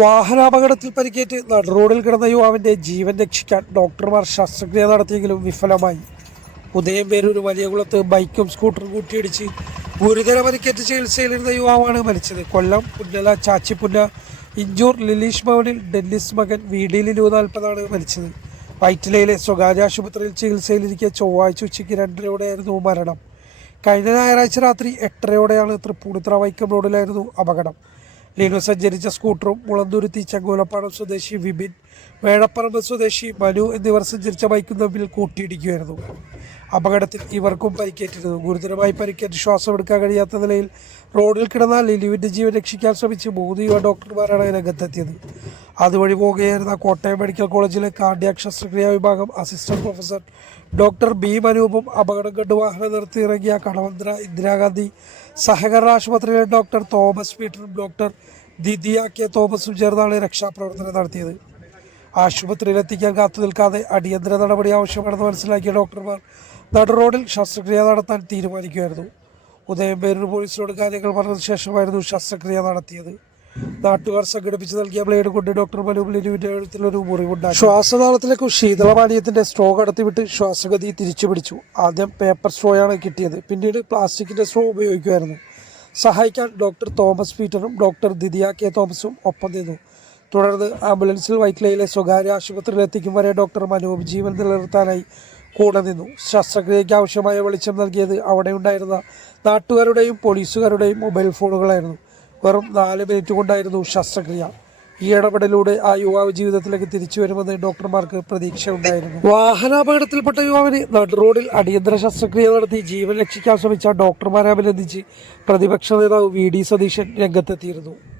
വാഹനാപകടത്തിൽ പരിക്കേറ്റ് നടുറോഡിൽ കിടന്ന യുവാവിന്റെ ജീവൻ രക്ഷിക്കാൻ ഡോക്ടർമാർ ശസ്ത്രക്രിയ നടത്തിയെങ്കിലും വിഫലമായി. ഉദയം പേരൂർ വലിയകുളത്ത് ബൈക്കും സ്കൂട്ടറും കൂട്ടിയിടിച്ച് ഗുരുതര പരിക്കേറ്റ് ചികിത്സയിലിരുന്ന യുവാവാണ് മരിച്ചത്. കൊല്ലം പുന്നല ചാച്ചിപ്പുന്ന ഇഞ്ചൂർ ലിലീഷ് ഭവനിൽ ഡെന്നിസ് മകൻ വി ഡി ലിലു നാൽപ്പതാണ് മരിച്ചത്. വൈറ്റിലയിലെ സ്വകാര്യ ആശുപത്രിയിൽ ചികിത്സയിലിരിക്കെ ചൊവ്വാഴ്ച ഉച്ചയ്ക്ക് രണ്ടരയോടെയായിരുന്നു മരണം. കഴിഞ്ഞ ഞായറാഴ്ച രാത്രി എട്ടരയോടെയാണ് തൃപ്പൂണിത്ര വൈക്കം റോഡിലായിരുന്നു അപകടം. ലീനു സഞ്ചരിച്ച സ്കൂട്ടറും മുളന്തുരുത്തി ചങ്ങൂലപ്പാടം സ്വദേശി വിപിൻ വേഴപ്പറമ്പ് സ്വദേശി മനു എന്നിവർ സഞ്ചരിച്ച ബൈക്കും തമ്മിൽ കൂട്ടിയിടിക്കുകയായിരുന്നു. അപകടത്തിൽ ഇവർക്കും പരിക്കേറ്റിരുന്നു. ഗുരുതരമായി പരിക്കേറ്റ് ശ്വാസമെടുക്കാൻ കഴിയാത്ത നിലയിൽ റോഡിൽ കിടന്ന ലിലുവിന്റെ ജീവൻ രക്ഷിക്കാൻ ശ്രമിച്ച് മൂന്ന് യുവ ഡോക്ടർമാരാണ് രംഗത്തെത്തിയത് അതുവഴി പോകുകയായിരുന്ന കോട്ടയം മെഡിക്കൽ കോളേജിലെ കാർഡിയാക് ശസ്ത്രക്രിയാ വിഭാഗം അസിസ്റ്റന്റ് പ്രൊഫസർ ഡോക്ടർ ബി മനൂപും അപകടം കണ്ട് വാഹനം നിർത്തി ഇറങ്ങിയ കടവന്ത്ര ഇന്ദിരാഗാന്ധി സഹകരണ ആശുപത്രിയിലെ ഡോക്ടർ തോമസ് പീറ്ററും ഡോക്ടർ ദിദിയ കെ തോമസും ചേർന്നാണ് രക്ഷാപ്രവർത്തനം നടത്തിയത്. ആശുപത്രിയിലെത്തിക്കാൻ കാത്തു നിൽക്കാതെ അടിയന്തര നടപടി ആവശ്യമാണെന്ന് മനസ്സിലാക്കിയ ഡോക്ടർമാർ നടുറോഡിൽ ശസ്ത്രക്രിയ നടത്താൻ തീരുമാനിക്കുമായിരുന്നു ഉദയം പേരൂർ പോലീസിനോട് കാര്യങ്ങൾ പറഞ്ഞതിന് ശേഷമായിരുന്നു ശസ്ത്രക്രിയ നടത്തിയത്. നാട്ടുകാർ സംഘടിപ്പിച്ച് നൽകിയ ബ്ലേഡ് കൊണ്ട് ഡോക്ടർ മനൂപ് ലിനുവിന്റെ എഴുത്തിലൊരു മുറിവുണ്ടായി ശ്വാസനാളത്തിലേക്ക് ശീതളപാനീയത്തിന്റെ സ്ട്രോ കടത്തിവിട്ട് ശ്വാസഗതി തിരിച്ചു പിടിച്ചു. ആദ്യം പേപ്പർ സ്ട്രോയാണ് കിട്ടിയത്. പിന്നീട് പ്ലാസ്റ്റിക്കിന്റെ സ്ട്രോ ഉപയോഗിക്കുമായിരുന്നു. സഹായിക്കാൻ ഡോക്ടർ തോമസ് പീറ്ററും ഡോക്ടർ ദിദിയ കെ തോമസും ഒപ്പം നിന്നു. തുടർന്ന് ആംബുലൻസിൽ വൈറ്റ്ലയിലെ സ്വകാര്യ ആശുപത്രിയിൽ എത്തിക്കും വരെ ഡോക്ടർ മനോപ് ജീവൻ നിലനിർത്താനായി കൂടെ നിന്നു. ശസ്ത്രക്രിയയ്ക്ക് ആവശ്യമായ വെളിച്ചം നൽകിയത് അവിടെ ഉണ്ടായിരുന്ന നാട്ടുകാരുടെയും പോലീസുകാരുടെയും മൊബൈൽ ഫോണുകളായിരുന്നു. വെറും നാല് മിനിറ്റ് കൊണ്ടായിരുന്നു ശസ്ത്രക്രിയ. ഈ ഇടപെടലിലൂടെ ആ യുവാവ് ജീവിതത്തിലേക്ക് തിരിച്ചു വരുമെന്ന് ഡോക്ടർമാർക്ക് പ്രതീക്ഷയുണ്ടായിരുന്നു. വാഹനാപകടത്തിൽപ്പെട്ട യുവാവിന് നടുറോഡിൽ അടിയന്തര ശസ്ത്രക്രിയ നടത്തി ജീവൻ രക്ഷിക്കാൻ ശ്രമിച്ച ഡോക്ടർമാരെ അഭിനന്ദിച്ച് പ്രതിപക്ഷ നേതാവ് വി ഡി സതീശൻ രംഗത്തെത്തിയിരുന്നു.